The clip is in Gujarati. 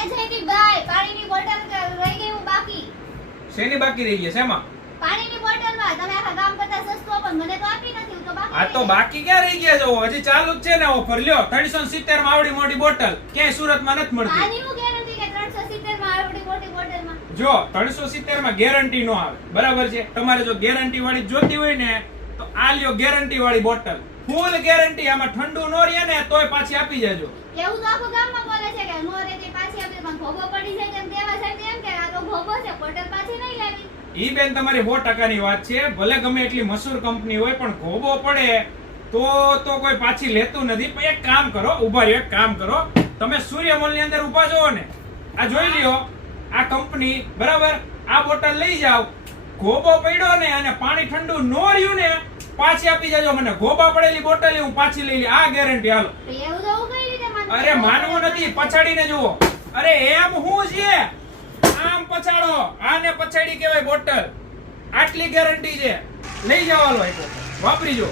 એ જયદીપભાઈ પાણીની બોટલ રહી ગઈ હું બાકી. શેની બાકી રહી ગઈ? શેમાં? પાણીની બોટલમાં તમે આખા ગામ કરતા સસ્તો પણ મને તો આપી નથી. હું તો બાકી. આ તો બાકી ક્યાં રહી ગયા છો? હજી ચાલુ જ છે ને ઓફર. લ્યો 370 માં આવડી મોટી બોટલ ક્યાંય સુરતમાં નથી મળતી. આની હું ગેરંટી કે 370 માં આવડી મોટી બોટલમાં? જો 370 માં ગેરંટી નો આવે, બરાબર છે? તમારે જો ગેરંટી વાળી જોતી હોય ને તો આ લ્યો ગેરંટી વાળી બોટલ, ફૂલ ગેરંટી. આમાં ઠંડુ નો રહે ને તોય પાછી આપી જજો. એવું તો આખું ગામમાં બોલે છે કે નો રેતી પાછી આપી, પણ ભોગો પડી જાય તેમ દેવા સાહેબ એમ કે આ તો ભોગો છે, બોટલ પાછી નહીં લાવી. ઈ બેન તમારી 100% ની વાત છે. ભલે ગમે એટલી મશહૂર કંપની હોય પણ ગોબો પડે તો કોઈ પાછી લેતું નથી. પણ એક કામ કરો, ઉભા રહ્યો, એક કામ કરો, તમે સૂર્યમોલ ની અંદર ઉભા છો ને, આ જોઈ લ્યો આ કંપની, બરાબર? આ બોટલ લઈ જાઓ, ગોબો પડ્યો ને અને પાણી ઠંડુ નો રહ્યું ને પાછી આપી જજો મને. ગોબા પડેલી બોટલ હું પાછી લઈ લે, આ ગેરંટી. હાલો. એવું તો હું કઈ રીતે માનું? અરે માનવું નથી, પછાડીને જુઓ. અરે એમ હું છે, આમ પછાડો, આને પછાડી કહેવાય બોટલ. આટલી ગેરંટી છે. લઈ જાવ, હાલો, વાપરી જો.